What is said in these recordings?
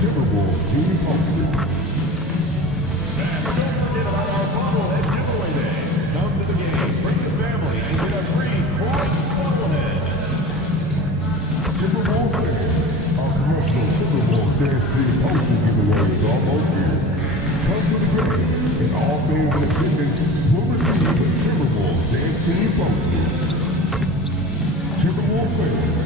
Timberwolves team posted. And don't forget about our bobblehead giveaway day. Come to the game, bring your family, and get a free Cross bobblehead. Timberwolves fans, our promotional Timberwolves dance team posted giveaway is almost here. Come to the game, and all fans in attendance will receive a Timberwolves dance team posted. Timberwolves fans.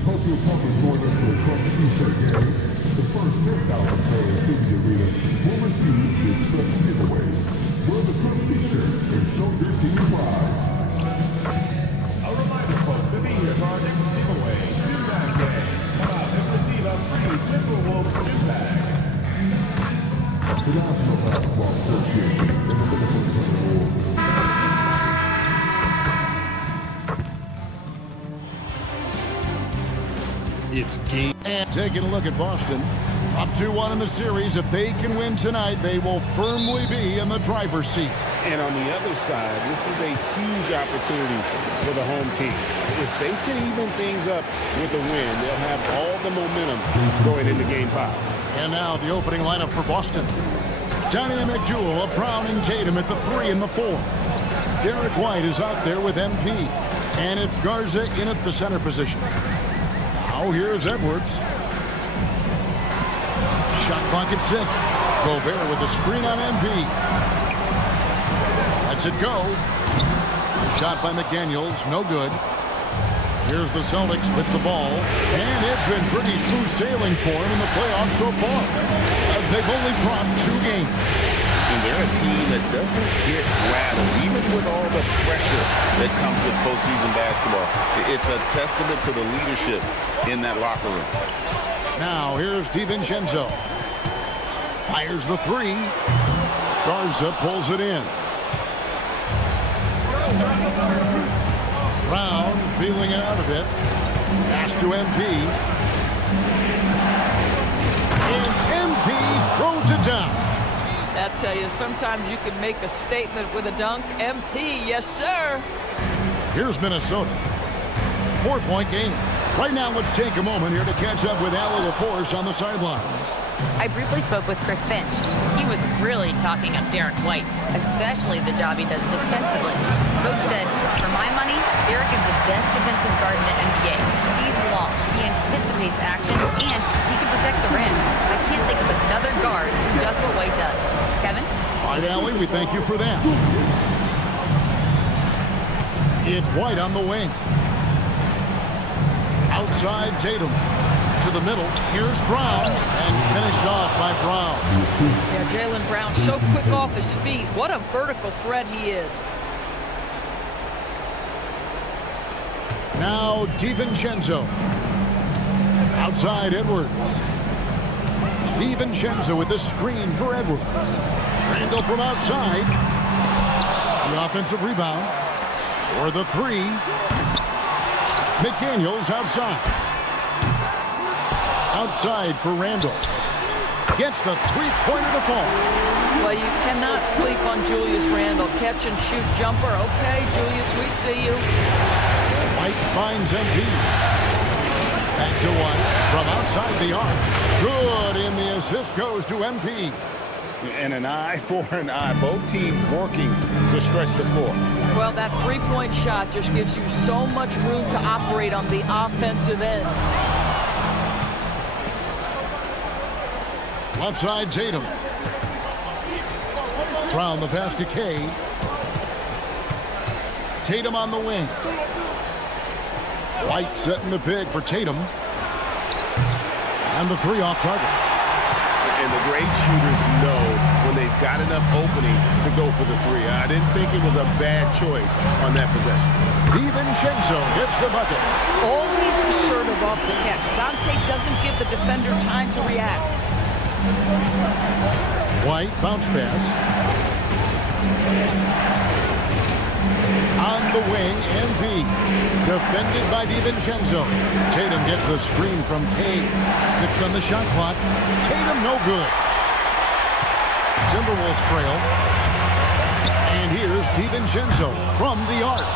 Hope you'll come and join us for the Club T-shirt game. The first 10,000 fans in the arena will receive this special giveaway. Wear the Club T-shirt and show your team pride. A reminder, folks, to be here for our next giveaway, Gym Bag Day. Come out and receive a free Timberwolves Gym Bag. The National Basketball Association and the Minnesota Timberwolves. It's game. Taking a look at Boston. Up 2-1 in the series. If they can win tonight, they will firmly be in the driver's seat. And on the other side, this is a huge opportunity for the home team. If they can even things up with a win, they'll have all the momentum going into Game 5. And now the opening lineup for Boston. Johnny McJewell, Brown and Tatum at the 3 and the 4. Derek White is out there with MP. And it's Garza in at the center position. Now here's Edwards. Shot clock at 6. Gobert with the screen on MP. Lets it go. A shot by McDaniels, no good. Here's the Celtics with the ball. And it's been pretty smooth sailing for him in the playoffs so far. They've only dropped 2 games. And they're a team that doesn't get rattled, even with all the pressure that comes with postseason basketball. It's a testament to the leadership in that locker room. Now here's DiVincenzo. Fires the 3. Garza pulls it in. Brown feeling it out a bit. Pass to MP. And MP throws it down. I tell you, sometimes you can make a statement with a dunk. MP, yes, sir. Here's Minnesota. 4-point game. Right now, let's take a moment here to catch up with Allie LaForce on the sidelines. I briefly spoke with Chris Finch. He was really talking up Derek White, especially the job he does defensively. Coach said, for my money, Derek is the best defensive guard in the NBA. He's long, he anticipates actions, and he can protect the rim. I can't think of another guard who does what White does. Kevin? All right, Allie, we thank you for that. It's White on the wing. Outside Tatum. to the middle. Here's Brown, and finished off by Brown. Yeah, Jaylen Brown so quick off his feet. What a vertical threat he is. Now DiVincenzo. Outside Edwards. DiVincenzo with the screen for Edwards. Randall from outside. The offensive rebound. For the three. McDaniels outside. Outside for Randall. Gets the three-pointer to fall. Well, you cannot sleep on Julius Randle. Catch and shoot jumper. Okay, Julius, we see you. White finds MP. Back to White from outside the arc. Good, and the assist goes to MP. And an eye for an eye. Both teams working to stretch the floor. Well, that three-point shot just gives you so much room to operate on the offensive end. Left side, Tatum. Brown the pass to Kay. Tatum on the wing. White setting the pick for Tatum. And the three off target. And the great shooters know when they've got enough opening to go for the three. I didn't think it was a bad choice on that possession. DiVincenzo gets the bucket. Always assertive off the catch. Dante doesn't give the defender time to react. White bounce pass. On the wing, MP. Defended by DiVincenzo. Tatum gets the screen from Kay. 6 on the shot clock. Tatum no good. Timberwolves trail. And here's DiVincenzo from the arc.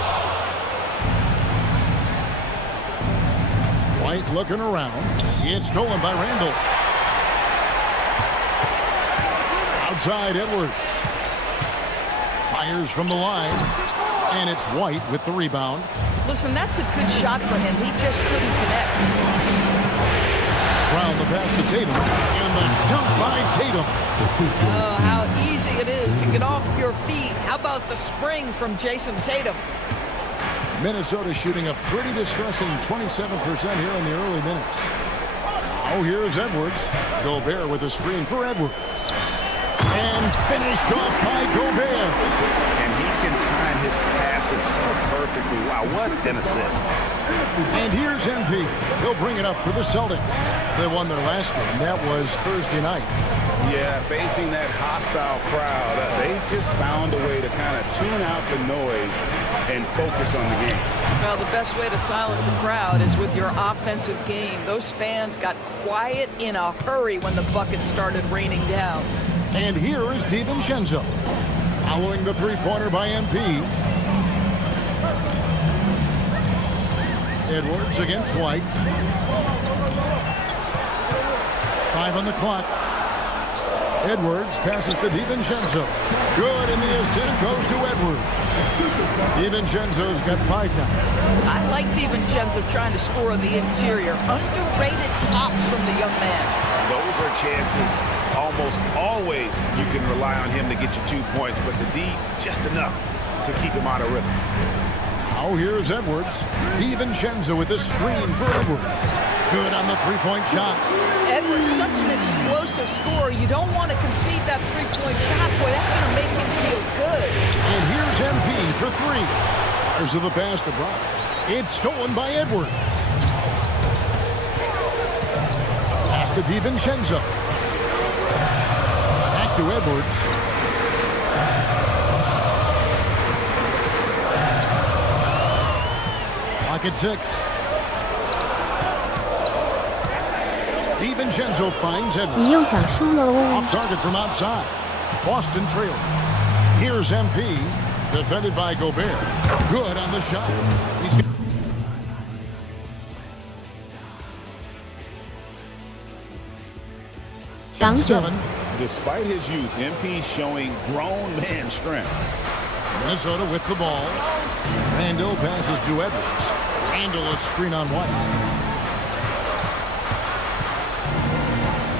White looking around. It's stolen by Randall. Outside Edwards. Fires from the line. And it's White with the rebound. Listen, that's a good shot for him. He just couldn't connect. Brown the pass to Tatum. And the dunk by Tatum. Oh, how easy it is to get off your feet. How about the spring from Jason Tatum? Minnesota shooting a pretty distressing 27% here in the early minutes. Oh, here's Edwards. Gobert with a screen for Edwards. And finished off by Gobert. And he can time his passes so perfectly. Wow, what an assist. And here's MP. He'll bring it up for the Celtics. They won their last game. That was Thursday night. Yeah, facing that hostile crowd, they just found a way to kind of tune out the noise and focus on the game. Well, the best way to silence a crowd is with your offensive game. Those fans got quiet in a hurry when the buckets started raining down. And here is DiVincenzo. Following the three-pointer by MP. Edwards against White. 5 on the clock. Edwards passes to DiVincenzo. Good, and the assist goes to Edwards. DiVincenzo's got 5 now. I like DiVincenzo trying to score on the interior. Underrated hops from the young man. Those are chances. Almost always you can rely on him to get you 2 points, but the D, just enough to keep him out of rhythm. Now here's Edwards. DiVincenzo with the screen for Edwards. Good on the three-point shot. Edwards, such an explosive scorer. You don't want to concede that three-point shot. Boy, that's going to make him feel good. And here's MP for 3. There's the pass to Brown. It's stolen by Edwards. Pass to DiVincenzo. Back to Edwards. Clock at 6. DiVincenzo finds Edwards. 你又想输了哦。 Off target from outside. Boston trailing. Here's MP. Defended by Gobert. Good on the shot. He's got 强者 7. Despite his youth, MP showing grown man strength. Minnesota with the ball. Randall passes to Edwards. Randall a screen on White.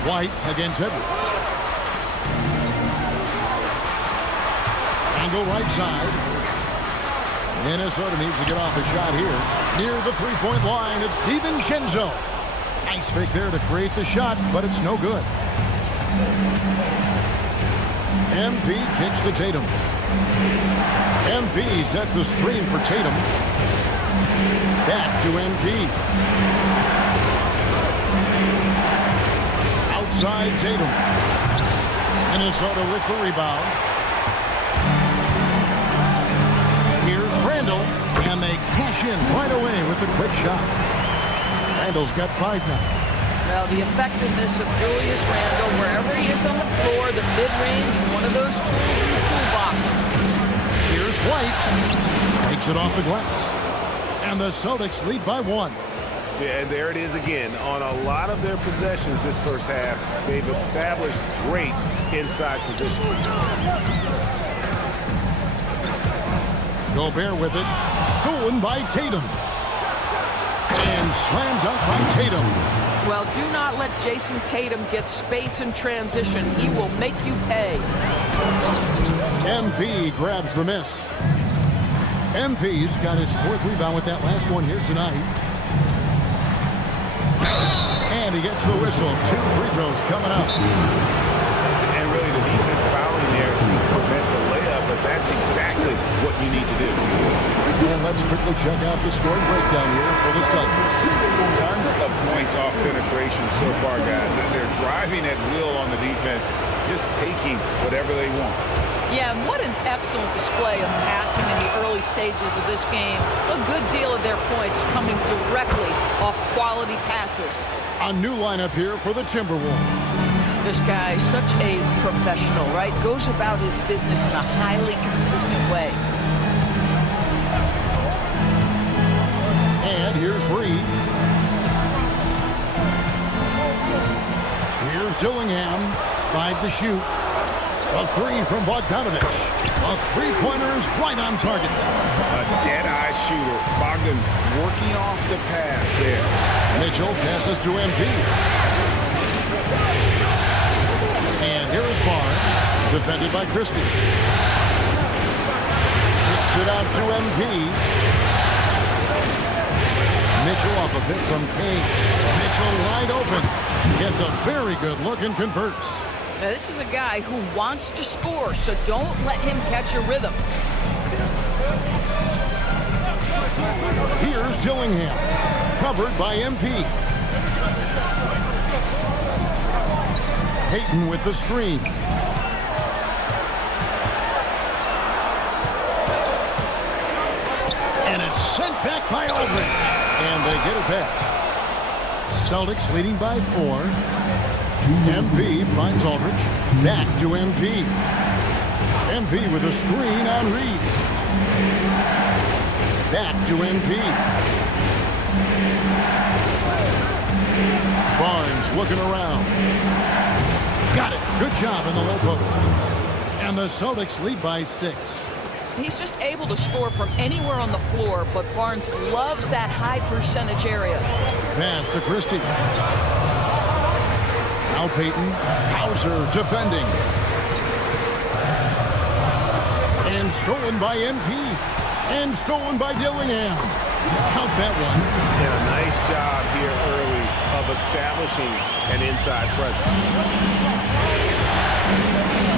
White against Edwards. Randall right side. Minnesota needs to get off a shot here. Near the three-point line, it's DiVincenzo. Nice fake there to create the shot, but it's no good. MP kicks to Tatum. MP sets the screen for Tatum. Back to MP. Outside Tatum. Minnesota with the rebound. Here's Randall, and they cash in right away with the quick shot. Randall's got 5 now. Well, the effectiveness of Julius Randle, wherever he is on the floor, the mid-range, one of those tools in the toolbox. Here's White. Takes it off the glass. And the Celtics lead by 1. Yeah, and there it is again. On a lot of their possessions this first half, they've established great inside position. Gobert with it. Stolen by Tatum. And slam dunk by Tatum. Well, do not let Jason Tatum get space in transition. He will make you pay. MP grabs the miss. MP's got his 4th rebound with that last one here tonight. And he gets the whistle. 2 free throws coming up. And really the defense fouling there to prevent the layup, but that's exactly what you need to do. And let's quickly check out the scoring breakdown here for the Celtics. Tons of points off penetration so far, guys. They're driving at will on the defense, just taking whatever they want. Yeah, and what an excellent display of passing in the early stages of this game. A good deal of their points coming directly off quality passes. A new lineup here for the Timberwolves. This guy, such a professional, right? Goes about his business in a highly consistent way. And here's Reed. Here's Dillingham. 5 to shoot. A 3 from Bogdanovich. A three-pointer is right on target. A dead-eye shooter. Bogdan working off the pass there. Mitchell passes to MP. And here is Barnes, defended by Christie. Kicks it out to MP. Mitchell off a bit from Kane. Mitchell wide open. Gets a very good look and converts. Now, this is a guy who wants to score, so don't let him catch a rhythm. Here's Dillingham, covered by MP. Payton with the screen. And it's sent back by Aldridge. And they get it back. Celtics leading by 4. MP finds Aldridge. Back to MP. MP with a screen on Reed. Back to MP. Barnes looking around. Got it. Good job in the low post. And the Celtics lead by 6. He's just able to score from anywhere on the floor, but Barnes loves that high percentage area. Pass to Christie. Now Payton. Hauser defending. And stolen by MP. And stolen by Dillingham. Count that one. And a nice job here early of establishing an inside presence.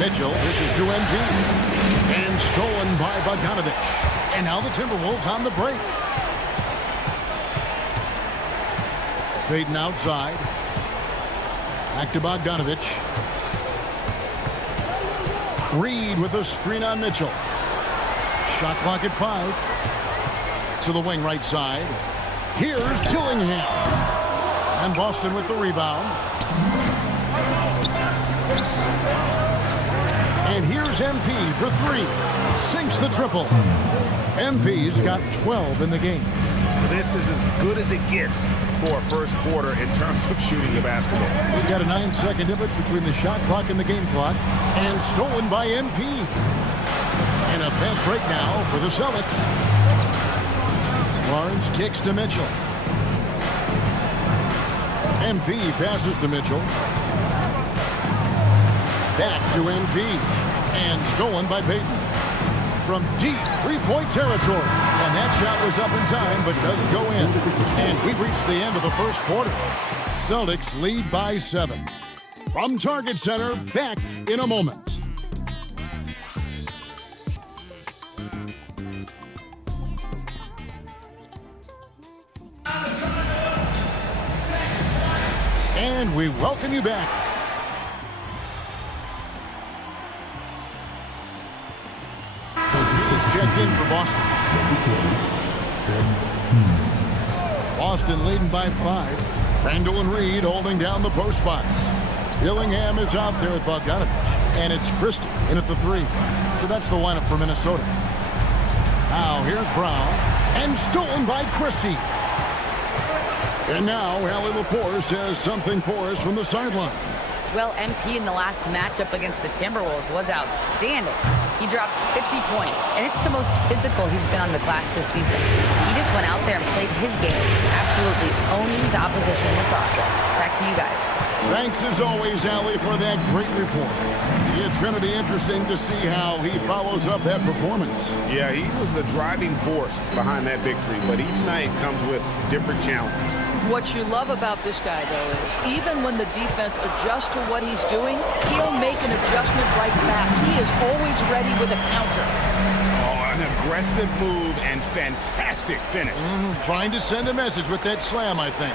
Mitchell, this is to MP. And stolen by Bogdanovich. And now the Timberwolves on the break. Payton outside. Back to Bogdanovich. Reed with a screen on Mitchell. Shot clock at 5. To the wing right side. Here's Dillingham. And Boston with the rebound. And here's MP for 3. Sinks the triple. MP's got 12 in the game. This is as good as it gets for a first quarter in terms of shooting the basketball. We've got a 9-second difference between the shot clock and the game clock. And stolen by MP. And a fast break now for the Celtics. Barnes kicks to Mitchell. MP passes to Mitchell. Back to MP. And stolen by Payton. From deep three-point territory. And that shot was up in time, but doesn't go in. And we've reached the end of the first quarter. Celtics lead by 7. From Target Center, back in a moment. And we welcome you back. It's checked in for Boston. Boston leading by 5. Randall and Reed holding down the post spots. Dillingham is out there with Bogdanovich. And it's Christie in at the 3. So that's the lineup for Minnesota. Now here's Brown. And stolen by Christie. And now Allie LaForce has something for us from the sideline. Well, MP in the last matchup against the Timberwolves was outstanding. He dropped 50 points, and it's the most physical he's been on the glass this season. He just went out there and played his game, absolutely owning the opposition in the process. Back to you guys. Thanks as always, Allie, for that great report. It's going to be interesting to see how he follows up that performance. Yeah, he was the driving force behind that victory, but each night comes with different challenges. What you love about this guy, though, is even when the defense adjusts to what he's doing, he'll make an adjustment right back. He is always ready with a counter. Oh, an aggressive move and fantastic finish. Trying to send a message with that slam, I think.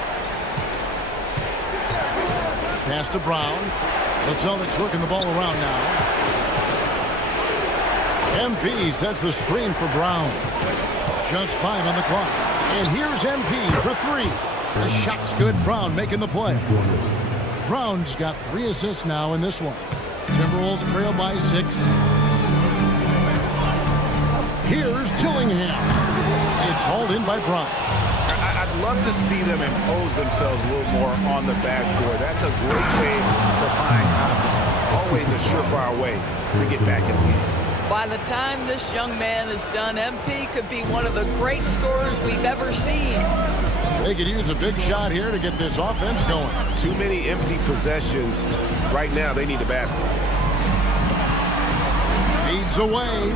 Pass to Brown. The Celtics working the ball around now. MP sets the screen for Brown. Just 5 on the clock. And here's MP for 3. The shot's good. Brown making the play. Brown's got 3 assists now in this one. Timberwolves trail by 6. Here's Dillingham. It's hauled in by Brown. I'd love to see them impose themselves a little more on the backboard. That's a great way to find confidence. Always a surefire way to get back in the game. By the time this young man is done, MP could be one of the great scorers we've ever seen. They could use a big shot here to get this offense going. Too many empty possessions. Right now, they need a basket. Feeds away.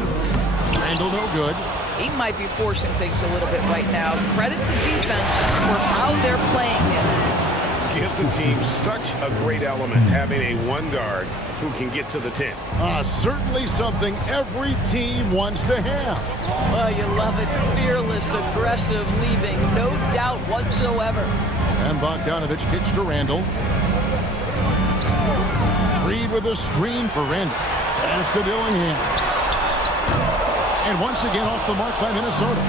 Randall no good. He might be forcing things a little bit right now. Credit the defense for how they're playing him. Gives the team such a great element having a one guard who can get to the 10. Certainly something every team wants to have. Well, you love it. Fearless, aggressive, leaving no doubt whatsoever. And Bogdanovich kicks to Randall. Reed with a screen for Randall. Pass to Dillingham. And once again off the mark by Minnesota.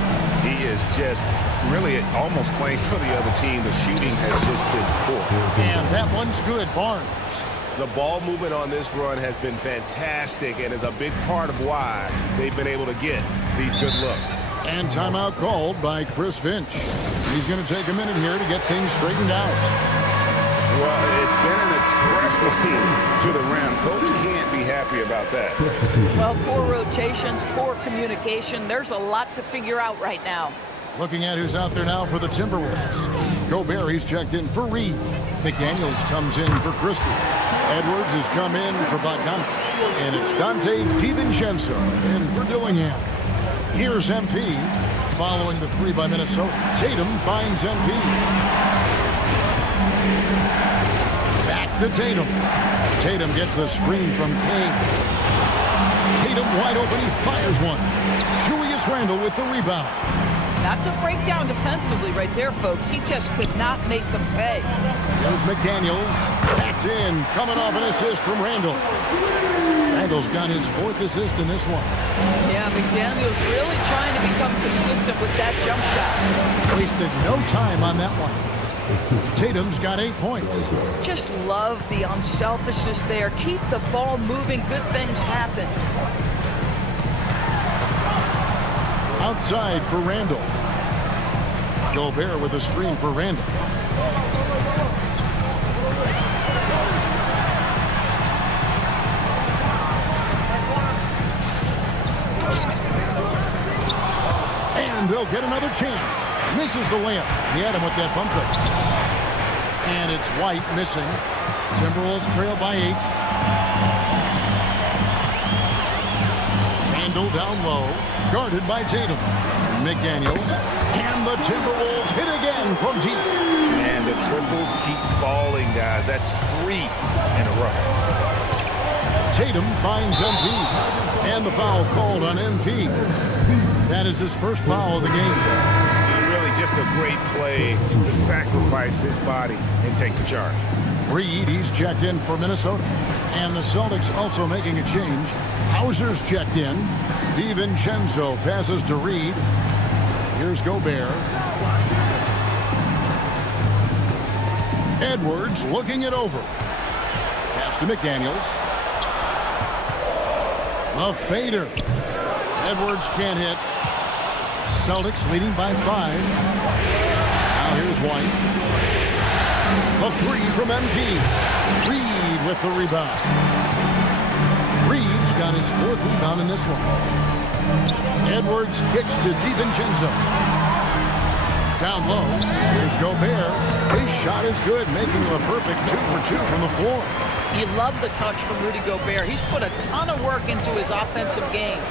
He is just really almost playing for the other team. The shooting has just been poor. And that one's good. Barnes. The ball movement on this run has been fantastic and is a big part of why they've been able to get these good looks. And timeout called by Chris Finch. He's going to take a minute here to get things straightened out. Well, it's been an express lane to the rim. Coach can't be happy about that. Well, poor rotations, poor communication. There's a lot to figure out right now. Looking at who's out there now for the Timberwolves. Gobert, he's checked in for Reed. McDaniels comes in for Christie. Edwards has come in for Bogdanovich. And it's Dante DiVincenzo in for Dillingham. Here's MP following the 3 by Minnesota. Tatum finds MP. Back to Tatum. Tatum gets the screen from Kane. Tatum wide open. He fires one. Julius Randle with the rebound. That's a breakdown defensively right there, folks. He just could not make them pay. There's McDaniels. That's in. Coming off an assist from Randle. Randle's got his 4th assist in this one. Yeah, McDaniels really trying to become consistent with that jump shot. Wasted no time on that one. Tatum's got 8 points. Just love the unselfishness there. Keep the ball moving. Good things happen. Outside for Randall. Gobert with a screen for Randall. And they'll get another chance. Misses the layup. He had him with that bump fake. And it's White missing. Timberwolves trail by 8. Randall down low. Guarded by Tatum. McDaniels. And the Timberwolves hit again from deep. And the triples keep falling, guys. That's 3 in a row. Tatum finds MP. And the foul called on MP. That is his first foul of the game. And really just a great play to sacrifice his body and take the charge. Reed, he's checked in for Minnesota. And the Celtics also making a change. Hauser's checked in. DiVincenzo passes to Reed. Here's Gobert. Edwards looking it over. Pass to McDaniels. A fader. Edwards can't hit. Celtics leading by 5. Now here's White. A 3 from MP. Reed with the rebound. Reed's got his 4th rebound in this one. Edwards kicks to DiVincenzo. Down low. Here's Gobert. His shot is good, making him a perfect 2 for 2 from the floor. You love the touch from Rudy Gobert. He's put a ton of work into his offensive game.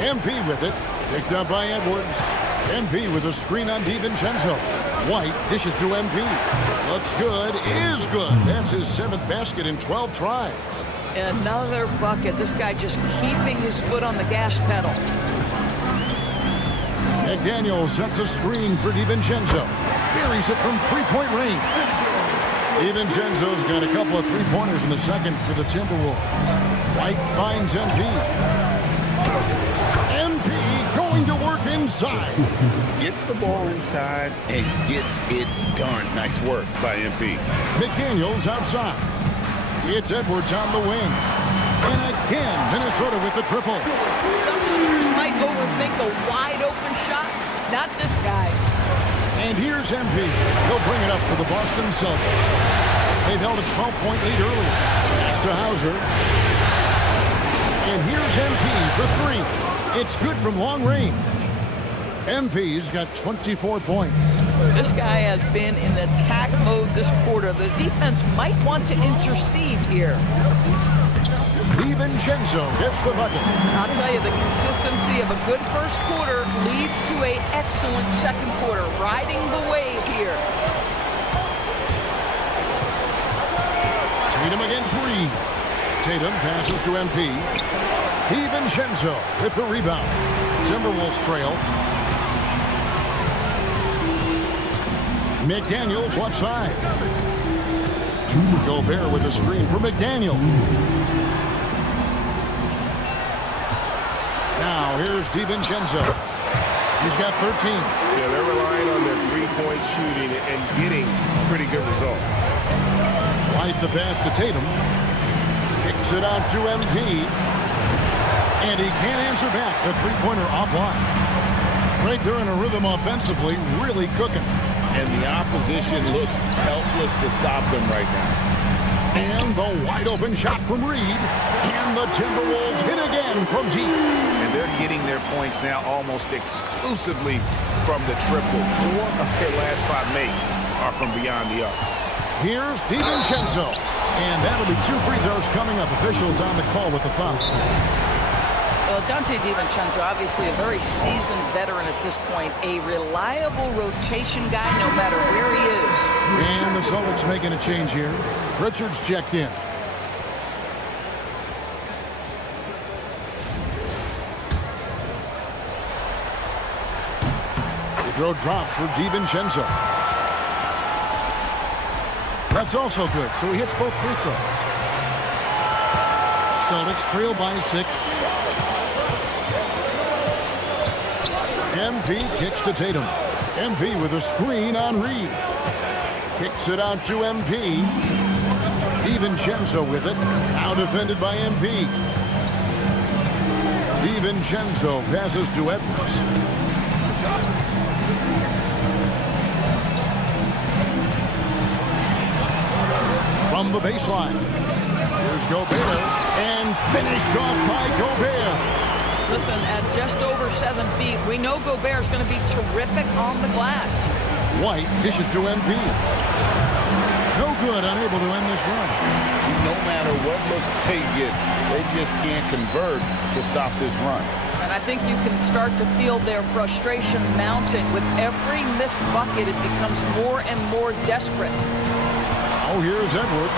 MP with it. Picked up by Edwards. MP with a screen on DiVincenzo. White dishes to MP. Looks good. Is good. That's his 7th basket in 12 tries. Another bucket. This guy just keeping his foot on the gas pedal. McDaniel sets a screen for DiVincenzo. Buries it from 3-point range. DiVincenzo's got a couple of 3-pointers in the second for the Timberwolves. White finds MP. MP going to work inside. Gets the ball inside and gets it done. Nice work by MP. McDaniel's outside. It's Edwards on the wing. And again, Minnesota with the triple. Some shooters might overthink a wide-open shot. Not this guy. And here's MP. He'll bring it up for the Boston Celtics. They've held a 12-point lead earlier. Pass to Hauser. And here's MP for 3. It's good from long range. MP's got 24 points. This guy has been in attack mode this quarter. The defense might want to intercede here. DiVincenzo gets the bucket. I'll tell you, the consistency of a good first quarter leads to an excellent second quarter. Riding the wave here. Tatum against Reed. Tatum passes to MP. DiVincenzo with the rebound. Timberwolves trail. McDaniels left side. Gobert with the screen for McDaniel. Now here's DiVincenzo. He's got 13. Yeah, they're relying on their 3-point shooting and getting pretty good results. White the pass to Tatum. Kicks it out to MP. And he can't answer back. The 3-pointer offline. Right there in a rhythm offensively, really cooking. And the opposition looks helpless to stop them right now. And the wide open shot from Reed. And the Timberwolves hit again from deep. And they're getting their points now almost exclusively from the triple. 4 of their last 5 makes are from beyond the arc. Here's DiVincenzo. And that'll be 2 free throws coming up. Officials on the call with the foul. Well, Dante DiVincenzo, obviously a very seasoned veteran at this point. A reliable rotation guy no matter where he is. And the Celtics making a change here. Pritchard's checked in. Free throw drops for DiVincenzo. That's also good, so he hits both free throws. Celtics trail by 6. MP kicks to Tatum. MP with a screen on Reed. Kicks it out to MP. DiVincenzo with it. Now defended by MP. DiVincenzo passes to Edwards. From the baseline. Here's Gobert. And finished off by Gobert. Listen, at just over 7 feet, we know Gobert is going to be terrific on the glass. White dishes to MP. No good, unable to end this run. No matter what looks they get, they just can't convert to stop this run. And I think you can start to feel their frustration mounting. With every missed bucket, it becomes more and more desperate. Oh, here's Edwards.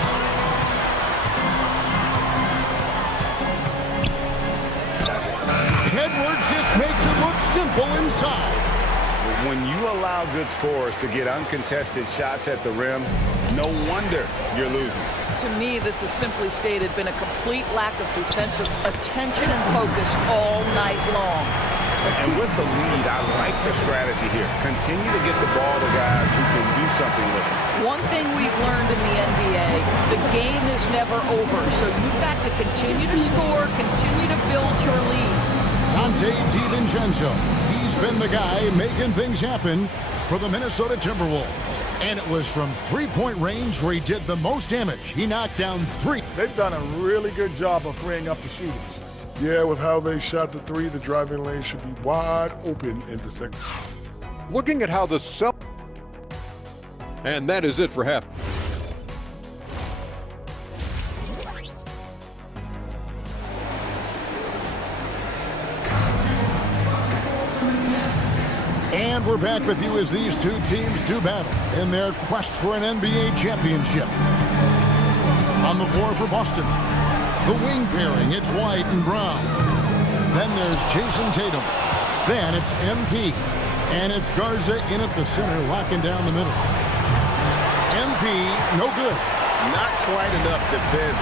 Edwards just makes it look simple inside. When you allow good scorers to get uncontested shots at the rim, no wonder you're losing. To me, this has simply stated been a complete lack of defensive attention and focus all night long. And with the lead, I like the strategy here. Continue to get the ball to guys who can do something with it. One thing we've learned in the NBA, the game is never over, so you've got to continue to score, continue to build your lead. Dante DiVincenzo. He's been the guy making things happen for the Minnesota Timberwolves. And it was from three-point range where he did the most damage. He knocked down 3. They've done a really good job of freeing up the shooters. Yeah, with how they shot the three, the driving lane should be wide open in the second. Looking at how the and that is it for half. And we're back with you as these two teams do battle in their quest for an NBA championship. On the floor for Boston, the wing pairing, it's White and Brown. Then there's Jason Tatum. Then it's MP. And it's Garza in at the center, locking down the middle. MP, no good. Not quite enough defense.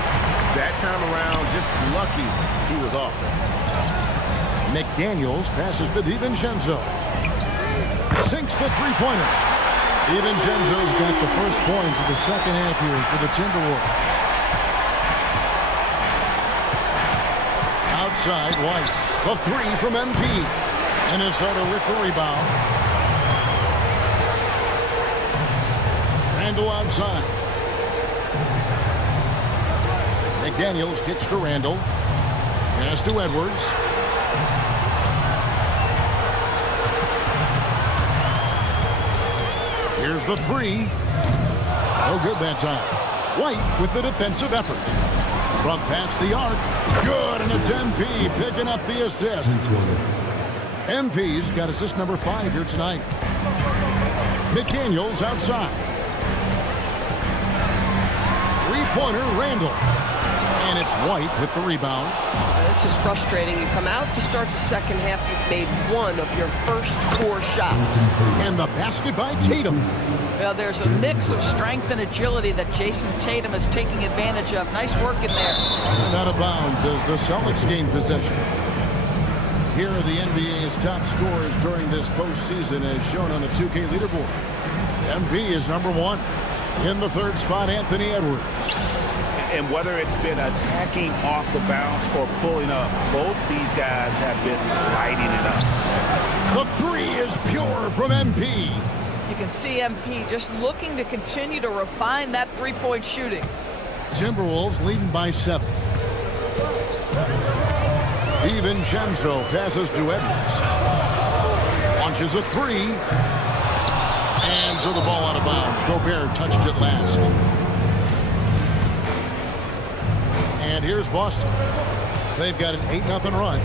That time around, just lucky he was off. McDaniels passes to DiVincenzo. Sinks the three-pointer. DiVincenzo's got the first points of the second half here for the Timberwolves. Outside, White. The three from MP. Minnesota with the rebound. Randall outside. McDaniels kicks to Randall. Pass to Edwards. Here's the three. No good that time. White with the defensive effort. From past the arc. Good, and it's MP picking up the assist. MP's got assist number 5 here tonight. McDaniels outside. Three-pointer, Randall. And it's White with the rebound. This is frustrating. You come out to start the second half, you've made one of your first 4 shots. And the basket by Tatum. Well, there's a mix of strength and agility that Jason Tatum is taking advantage of. Nice work in there. And out of bounds as the Celtics gain possession. Here are the NBA's top scorers during this postseason as shown on the 2K leaderboard. MP is number 1. In the third spot, Anthony Edwards. And whether it's been attacking off the bounce or pulling up, both these guys have been lighting it up. The three is pure from MP. You can see MP just looking to continue to refine that three-point shooting. Timberwolves leading by 7. DiVincenzo passes to Edwards. Launches a 3. And so the ball out of bounds. Gobert touched it last. And here's Boston. They've got an 8-0 run.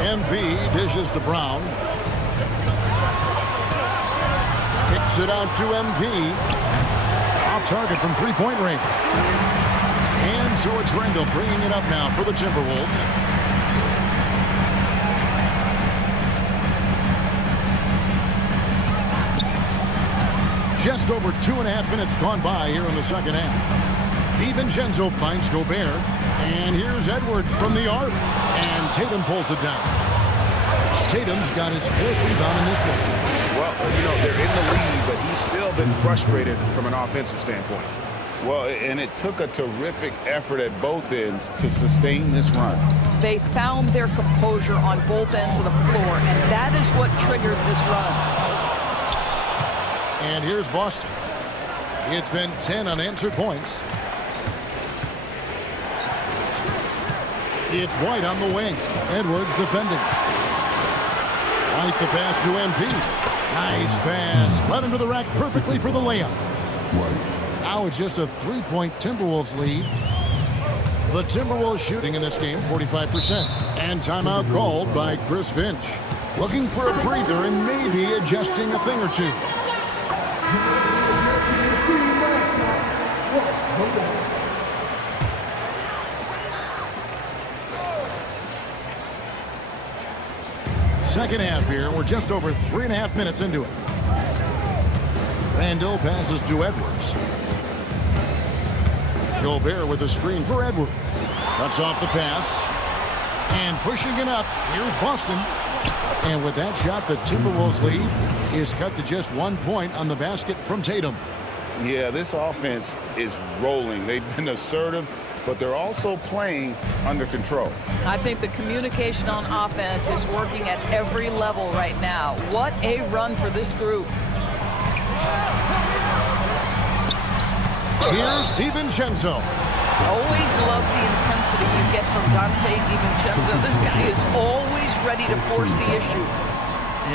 MP dishes to Brown. Kicks it out to MP. Off target from three-point range. And so it's Randall bringing it up now for the Timberwolves. Just over 2.5 minutes gone by here in the second half. DiVincenzo finds Gobert. And here's Edwards from the arc. And Tatum pulls it down. Tatum's got his 4th rebound in this one. Well, you know, they're in the lead, but he's still been frustrated from an offensive standpoint. Well, and it took a terrific effort at both ends to sustain this run. They found their composure on both ends of the floor, and that is what triggered this run. And here's Boston. It's been 10 unanswered points. It's White on the wing. Edwards defending. White the pass to MP. Nice pass. Led him to the rack perfectly for the layup. Now it's just a 3-point Timberwolves lead. The Timberwolves shooting in this game 45%. And timeout called by Chris Finch. Looking for a breather and maybe adjusting a thing or two. Second half here. We're just over 3.5 minutes into it. Randall passes to Edwards. Gobert with a screen for Edwards. Cuts off the pass. And pushing it up, here's Boston. And with that shot, the Timberwolves lead is cut to just 1 point on the basket from Tatum. Yeah, this offense is rolling. They've been assertive, but they're also playing under control. I think the communication on offense is working at every level right now. What a run for this group. Here's DiVincenzo. Always love the intensity you get from Dante DiVincenzo. This guy is always ready to force the issue.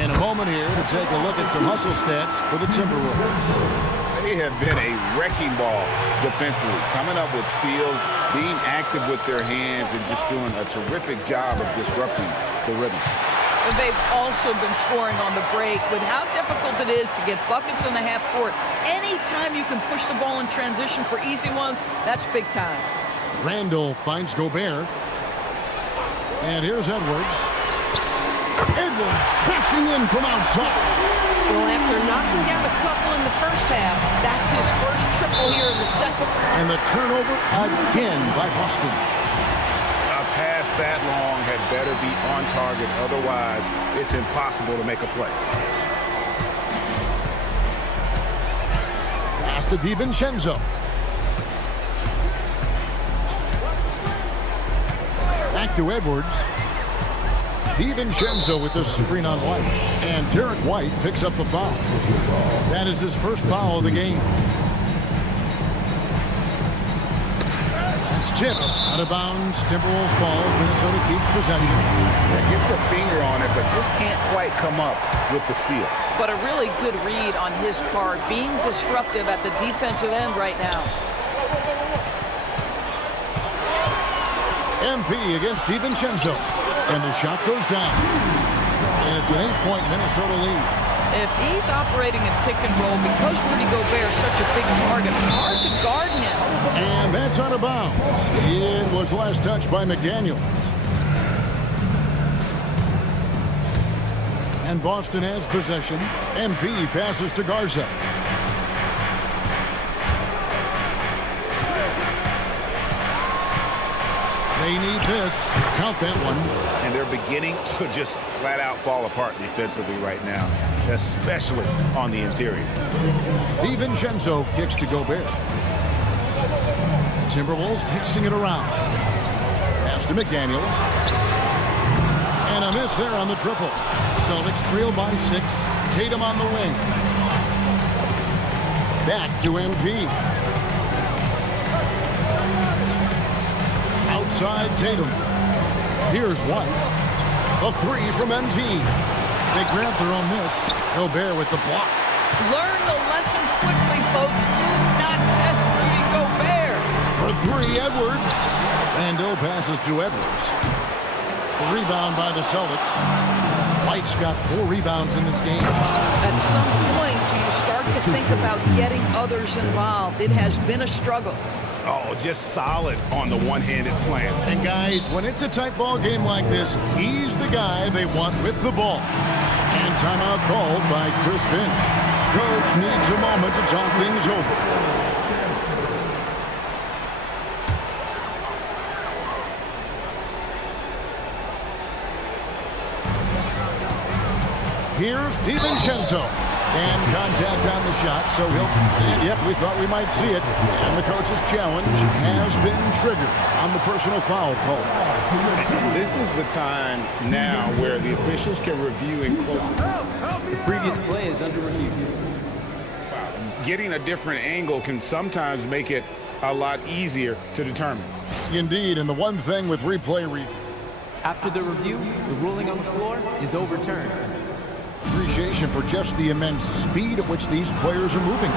In a moment here to take a look at some hustle stats for the Timberwolves. They have been a wrecking ball defensively, coming up with steals, being active with their hands, and just doing a terrific job of disrupting the rhythm. And they've also been scoring on the break. With how difficult it is to get buckets in the half court, anytime you can push the ball in transition for easy ones, that's big time. Randall finds Gobert. And here's Edwards. Edwards crashing in from outside. Well, after knocking down a couple in the first half, that's his first triple here in the second. And the turnover again by Boston. A pass that long had better be on target. Otherwise, it's impossible to make a play. Pass to DiVincenzo. Back to Edwards. DiVincenzo with the screen on White. And Derek White picks up the foul. That is his first foul of the game. That's tipped out of bounds. Timberwolves ball. Minnesota keeps possession. That gets a finger on it, but just can't quite come up with the steal. But a really good read on his part, being disruptive at the defensive end right now. MP against DiVincenzo. And the shot goes down. And it's an 8-point Minnesota lead. If he's operating in pick and roll, because Rudy Gobert is such a big target, hard to guard him. And that's out of bounds. It was last touched by McDaniels. And Boston has possession. MP passes to Garza. They need this. Count that one. And they're beginning to just flat out fall apart defensively right now, especially on the interior. DiVincenzo kicks to Gobert. Timberwolves passing it around. Pass to McDaniels. And a miss there on the triple. Celtics trail by 6. Tatum on the wing. Back to MP. Outside Tatum. Here's White. A 3 from MP. They grab their own miss. Gobert with the block. Learn the lesson quickly, folks. Do not test Rudy Gobert. For 3, Edwards. Randall passes to Edwards. The rebound by the Celtics. White's got 4 rebounds in this game. At some point, do you start to think about getting others involved? It has been a struggle. Oh, just solid on the one-handed slam. And guys, when it's a tight ball game like this, he's the guy they want with the ball. And timeout called by Chris Finch. Coach needs a moment to talk things over. Here's DiVincenzo. And contact on the shot, so and yep, we thought we might see it. And the coach's challenge has been triggered on the personal foul call. This is the time now where the officials can review in closer. The previous play is under review. Getting a different angle can sometimes make it a lot easier to determine. Indeed, and the one thing with replay After the review, the ruling on the floor is overturned. appreciation for just the immense speed at which these players are moving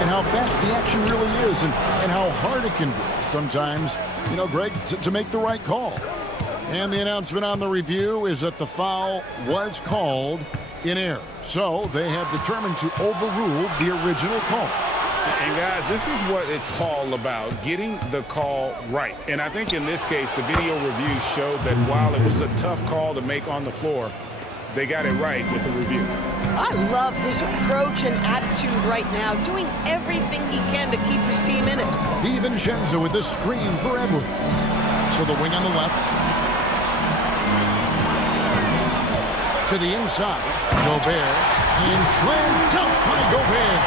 and how fast the action really is and how hard it can be sometimes you know, Greg, to make the right call. And the announcement on the review is that the foul was called in error. So they have determined to overrule the original call. And guys, this is what it's all about, getting the call right. And I think in this case, the video review showed that while it was a tough call to make on the floor, they got it right with the review. I love his approach and attitude right now, doing everything he can to keep his team in it. DiVincenzo with the screen for Edwards. So the wing on the left. To the inside. Gobert. And slam dunk by Gobert.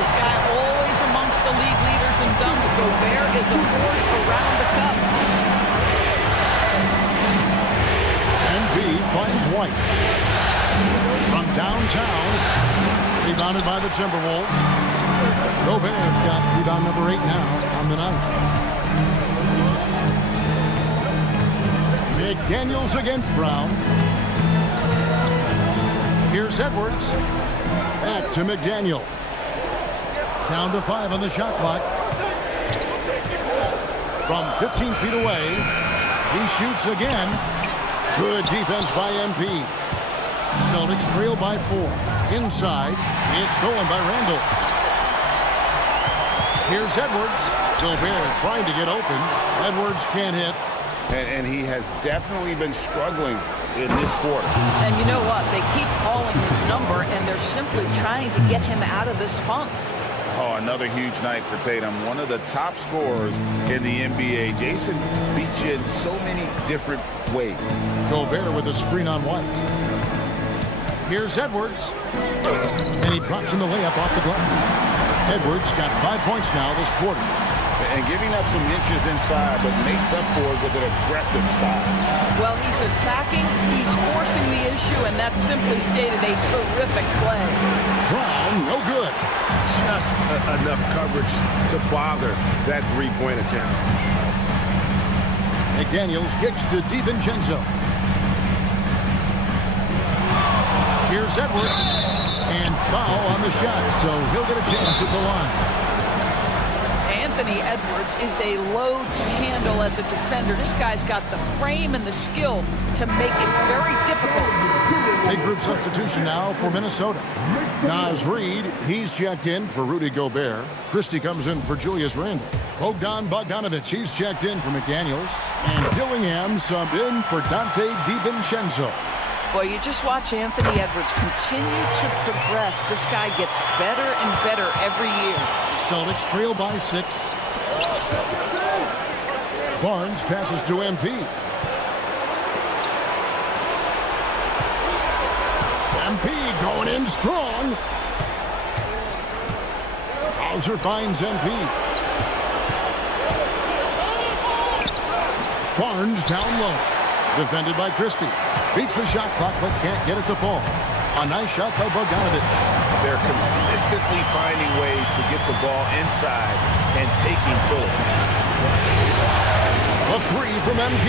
This guy always amongst the league leaders in dunks. Gobert is a force around the cup. MB finds White. From downtown. Rebounded by the Timberwolves. Gobert's got rebound number 8 now on the night. McDaniels against Brown. Here's Edwards. Back to McDaniel. Down to 5 on the shot clock. From 15 feet away, he shoots again. Good defense by MP. Celtics trail by 4. Inside, it's stolen by Randall. Here's Edwards. Gobert trying to get open. Edwards can't hit. And he has definitely been struggling in this quarter. And you know what? They keep calling his number, and they're simply trying to get him out of this funk. Oh, another huge night for Tatum. One of the top scorers in the NBA. Jason beats you in so many different ways. Gobert with a screen on White. Here's Edwards. And he drops in the layup off the glass. Edwards got 5 points now this quarter. And giving up some inches inside, but makes up for it with an aggressive style. Well, he's attacking, he's forcing the issue, and that's simply stated a terrific play. Brown, no good. Just enough coverage to bother that three-point attempt. McDaniels kicks to DiVincenzo. Here's Edwards. And foul on the shot, so he'll get a chance at the line. Anthony Edwards is a load to handle as a defender. This guy's got the frame and the skill to make it very difficult. Big group substitution now for Minnesota. Naz Reid, he's checked in for Rudy Gobert. Christie comes in for Julius Randle. Bogdanovich, he's checked in for McDaniels. And Dillingham subbed in for Dante DiVincenzo. Boy, you just watch Anthony Edwards continue to progress. This guy gets better and better every year. Celtics trail by 6. Barnes passes to MP. MP going in strong. Hauser finds MP. Barnes down low. Defended by Christie. Beats the shot clock, but can't get it to fall. A nice shot by Bogdanovich. They're consistently finding ways to get the ball inside and taking full advantage. A 3 from MP.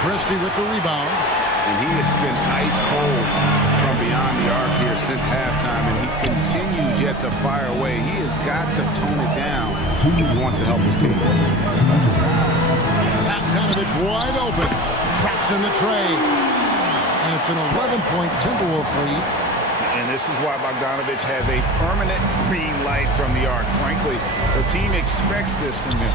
Christie with the rebound. And he has been ice cold from beyond the arc here since halftime, and he continues yet to fire away. He has got to tone it down if he wants to help his team. Bogdanovich wide open. Traps in the tray. And it's an 11-point Timberwolves lead. And this is why Bogdanovich has a permanent green light from the arc. Frankly, the team expects this from him.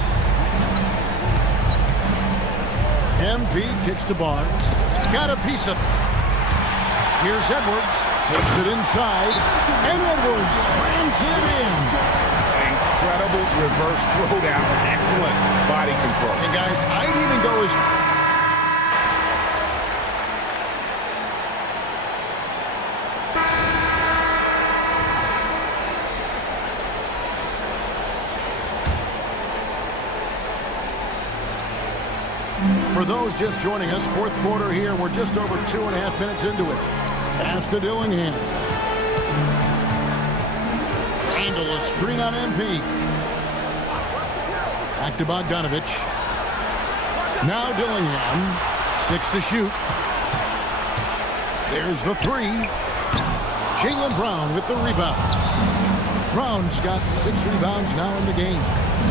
MP kicks to Barnes. Got a piece of it. Here's Edwards. Takes it inside. And Edwards slams it in. Incredible reverse throwdown. Excellent body control. And guys, I'd even go as... For those just joining us, fourth quarter here, and we're just over 2.5 minutes into it. Pass to Dillingham. Handle a screen on MP. Back to Bogdanovich. Now Dillingham. 6 to shoot. There's the 3. Jaylen Brown with the rebound. Brown's got 6 rebounds now in the game.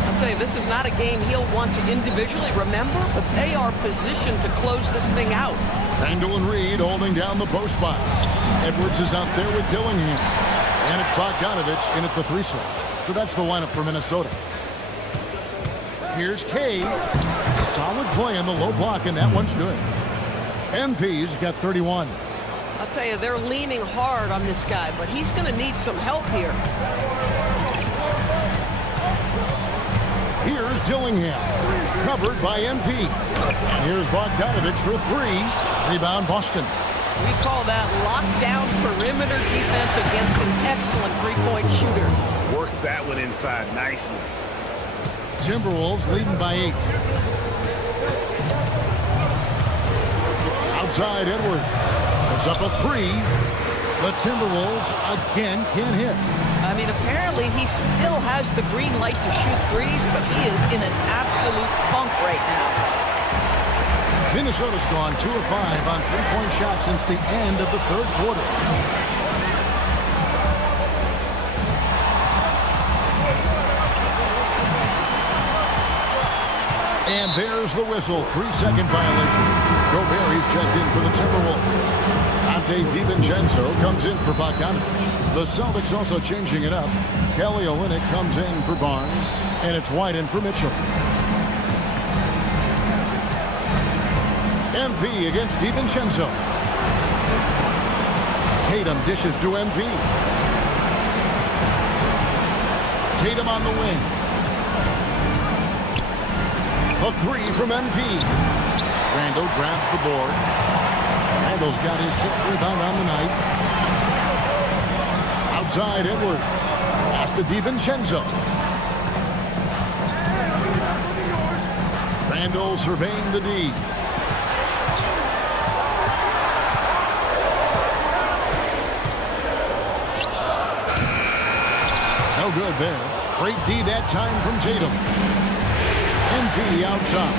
I'll tell you, this is not a game he'll want to individually remember, but they are positioned to close this thing out. Randall and Reed holding down the post spots. Edwards is out there with Dillingham. And it's Bogdanovich in at the 3 slot. So that's the lineup for Minnesota. Here's Kay. Solid play in the low block, and that one's good. MP's got 31. I'll tell you, they're leaning hard on this guy, but he's going to need some help here. Here's Dillingham, covered by MP. And here's Bogdanovich for 3. Rebound, Boston. We call that lockdown perimeter defense against an excellent three-point shooter. Works that one inside nicely. Timberwolves leading by 8. Outside Edwards. It's up a 3. The Timberwolves again can't hit. I mean, apparently he still has the green light to shoot threes, but he is in an absolute funk right now. Minnesota's gone 2 of 5 on three-point shots since the end of the 3rd quarter. And there's the whistle. 3-second violation. Gobert checked in for the Timberwolves. Ante DiVincenzo comes in for Bogdanovich. The Celtics also changing it up. Kelly Olynyk comes in for Barnes. And it's White in for Mitchell. MP against DiVincenzo. Tatum dishes to MP. Tatum on the wing. A 3 from MP. Randall grabs the board. Randall's got his 6th rebound on the night. Outside Edwards. Pass to DiVincenzo. Randall surveying the D. No good there. Great D that time from Tatum. MP outside.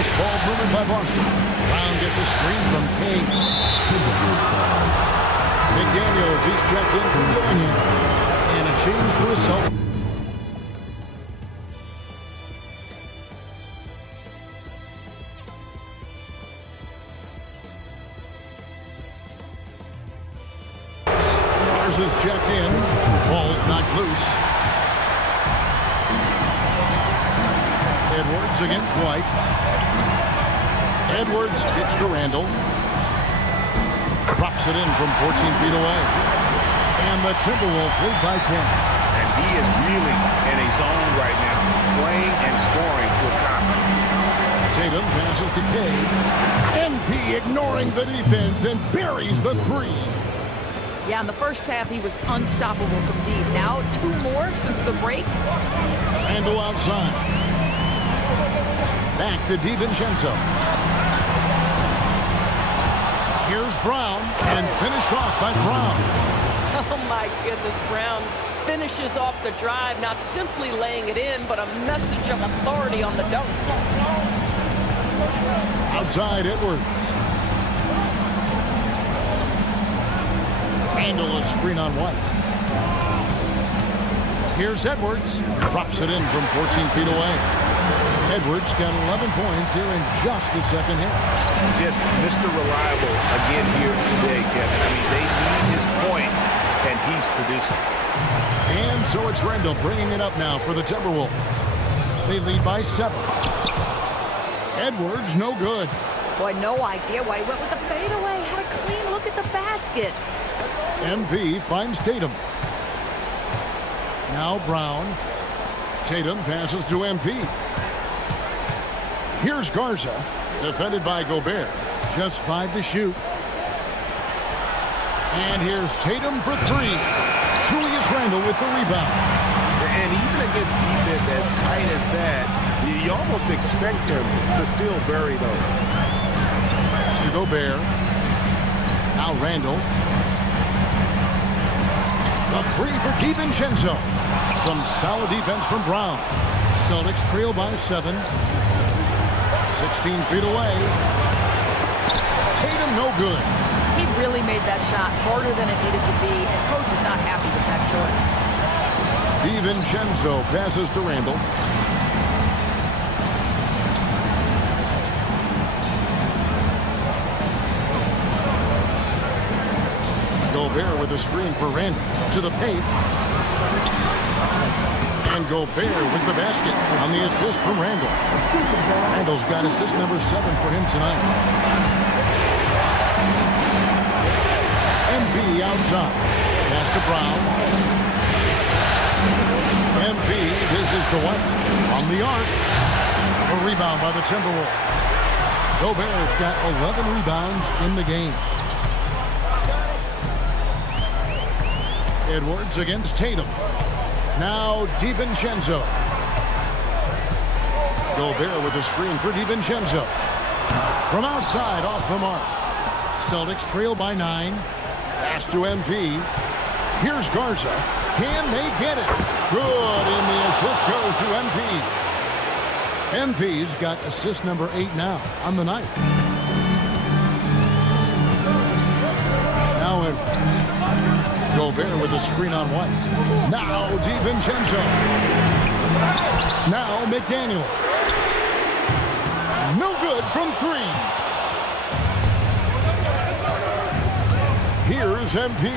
This ball moving by Boston. Brown gets a screen from Kay. McDaniels, he's checked in from Dillingham. And a change for the Celtics. Is checked in. Ball's knocked loose. Edwards against White. Edwards gets to Randall. Drops it in from 14 feet away. And the Timberwolves lead by 10. And he is really in a zone right now, playing and scoring with confidence. Tatum passes to Kay. MP ignoring the defense and buries the 3. Yeah, in the first half, he was unstoppable from deep. Now, 2 more since the break. Randall outside. Back to DiVincenzo. Here's Brown, and finished off by Brown. Oh, my goodness, Brown finishes off the drive, not simply laying it in, but a message of authority on the dunk. Outside Edwards. Randall a screen on White. Here's Edwards. Drops it in from 14 feet away. Edwards got 11 points here in just the second half. Just Mr. Reliable again here today, Kevin. I mean, they need his points, and he's producing. And so it's Randall bringing it up now for the Timberwolves. They lead by 7. Edwards, no good. Boy, no idea why he went with the fadeaway. Had a clean look at the basket. MP finds Tatum. Now Brown. Tatum passes to MP. Here's Garza, defended by Gobert. Just 5 to shoot. And here's Tatum for 3. Julius Randle with the rebound. And even against defense as tight as that, you almost expect him to still bury those. Pass to Gobert. Now Randle. A 3 for DiVincenzo. Some solid defense from Brown. Celtics trail by 7. 16 feet away. Tatum no good. He really made that shot harder than it needed to be, and coach is not happy with that choice. DiVincenzo passes to Randall. Gobert with a screen for Randall. To the paint. And Gobert with the basket on the assist from Randall. Randall's got assist number 7 for him tonight. MP outside. Pass to Brown. MP dishes to White. From the arc. A rebound by the Timberwolves. Gobert's got 11 rebounds in the game. Edwards against Tatum. Now DiVincenzo. Gobert with a screen for DiVincenzo. From outside, off the mark. Celtics trail by 9. Pass to MP. Here's Garza. Can they get it? Good, and the assist goes to MP. MP's got assist number 8 now on the night. Now Gobert with a screen on White. Now DiVincenzo. Now McDaniel. No good from 3. Here's MP.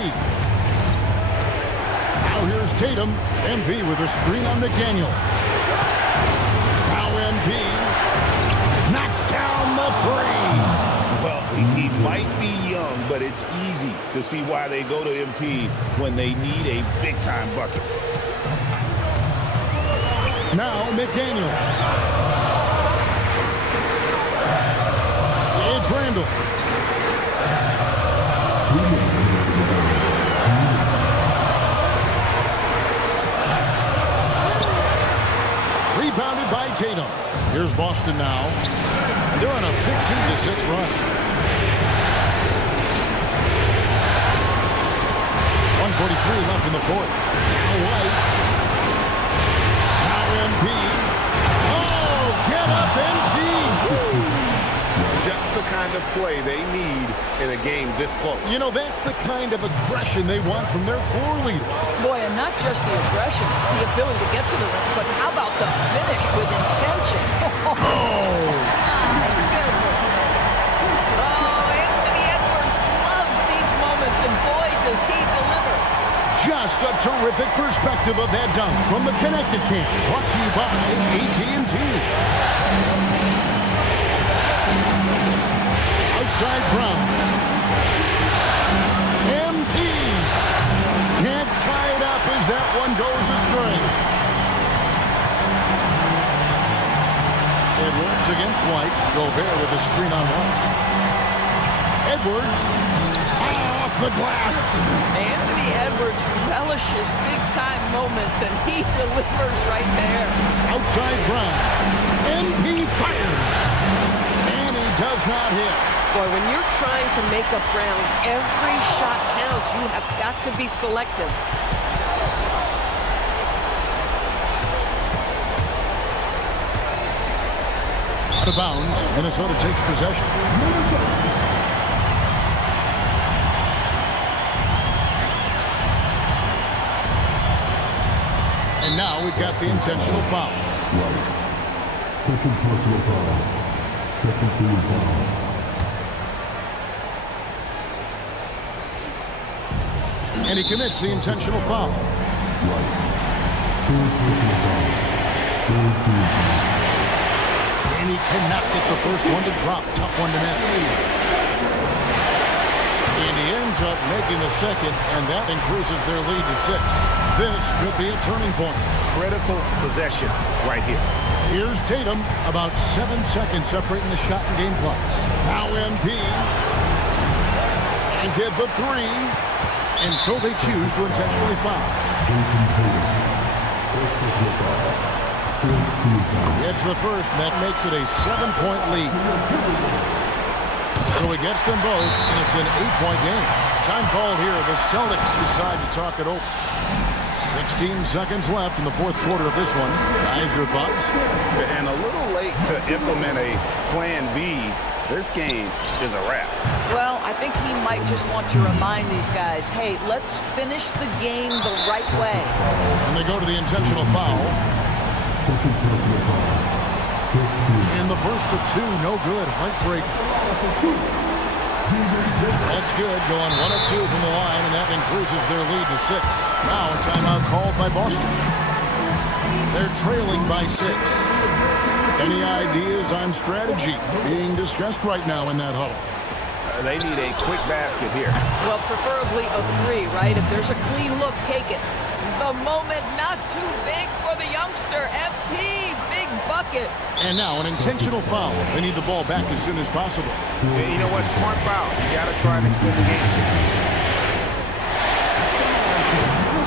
Now here's Tatum. MP with a screen on McDaniel. Now MP knocks down the 3. Well, he might be young, but it's easy to see why they go to MP when they need a big-time bucket. Now McDaniel. It's Randall. Rebounded by Tatum. Here's Boston now. They're on a 15-6 run. 1:43 left in the fourth. White. Now MP. Oh, get up, MP! Just the kind of play they need in a game this close. You know, that's the kind of aggression they want from their floor leader. Boy, and not just the aggression, the ability to get to the rim, but how about the finish with intention? Oh! Goodness. Oh, Anthony Edwards loves these moments, and boy, does he deliver. Just a terrific perspective of that dunk from the Connected Camp. Brought to you by AT&T. Outside Brown. MP. Can't tie it up as that one goes astray. Edwards against White. Gobert with a screen on White. Edwards. Off the glass. Anthony Edwards relishes big-time moments, and he delivers right there. Outside Brown. MP fires. And he does not hit. Boy, when you're trying to make up ground, every shot counts. You have got to be selective. Out of bounds. Minnesota takes possession. And now we've got the intentional foul. Right. Second personal foul. Second team foul. And he commits the intentional foul. Right. Third personal foul. Third team foul. And he cannot get the first one to drop. Tough one to miss. And he ends up making the second, and that increases their lead to 6. This could be a turning point. Critical possession right here. Here's Tatum. About 7 seconds separating the shot and game clocks. Now MP. And get the 3. And so they choose to intentionally foul. It's the first, and that makes it a 7-point lead. So he gets them both, and it's an 8-point game. Time called here. The Celtics decide to talk it over. 16 seconds left in the fourth quarter of this one. Guys, your thoughts? And a little late to implement a plan B. This game is a wrap. Well, I think he might just want to remind these guys, hey, let's finish the game the right way. And they go to the intentional foul. In the first of two, no good. Heartbreak. That's good. Going 1 of 2 from the line, and that increases their lead to 6. Now a timeout called by Boston. They're trailing by 6. Any ideas on strategy being discussed right now in that huddle? They need a quick basket here. Well, preferably a 3, right? If there's a clean look, take it. The moment not too big for the youngster. MP, big bucket. And now an intentional foul. They need the ball back as soon as possible. Yeah, you know what? Smart foul. You got to try and extend the game.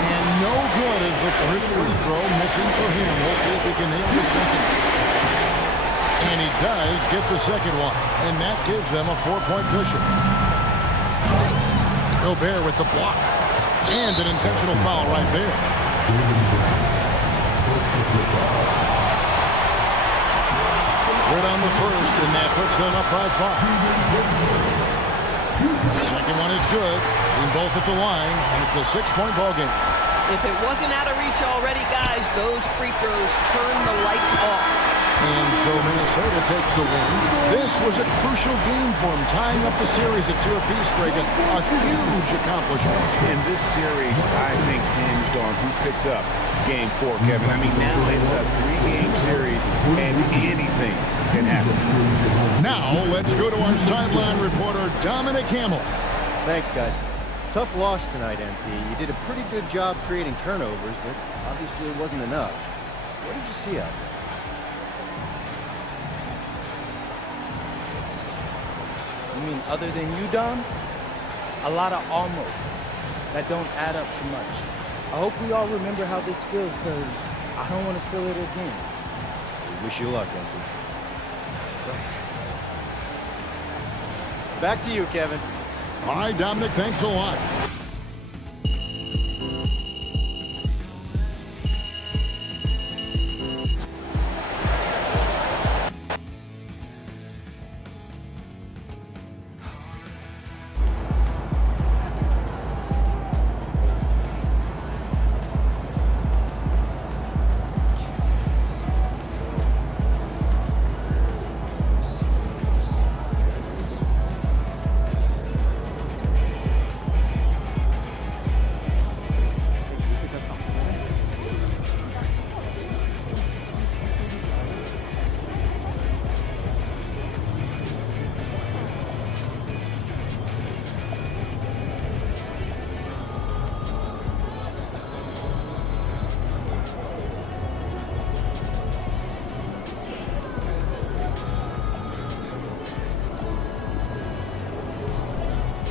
And no good as the first free throw missing for him. We'll see if he can nail the second. And he does get the second one. And that gives them a 4-point cushion. Gobert with the block. And an intentional foul right there. Good on the first, and that puts them up by 5. Second one is good. Being both at the line, and it's a 6-point ball game. If it wasn't out of reach already, guys, those free throws turn the lights off. And so Minnesota takes the win. This was a crucial game for them, tying up the series at 2 apiece, Greg. A huge accomplishment. In this series, I think hinged on who picked up Game 4, Kevin. I mean, now it's a 3-game series, and anything can happen. Now, let's go to our sideline reporter, Dominic Hamill. Thanks, guys. Tough loss tonight, MP. You did a pretty good job creating turnovers, but obviously it wasn't enough. What did you see out there? You mean other than you, Dom? A lot of almost that don't add up too much. I hope we all remember how this feels, because I don't want to feel it again. We wish you luck, MP. Back to you, Kevin. All right, Dominic, thanks a lot.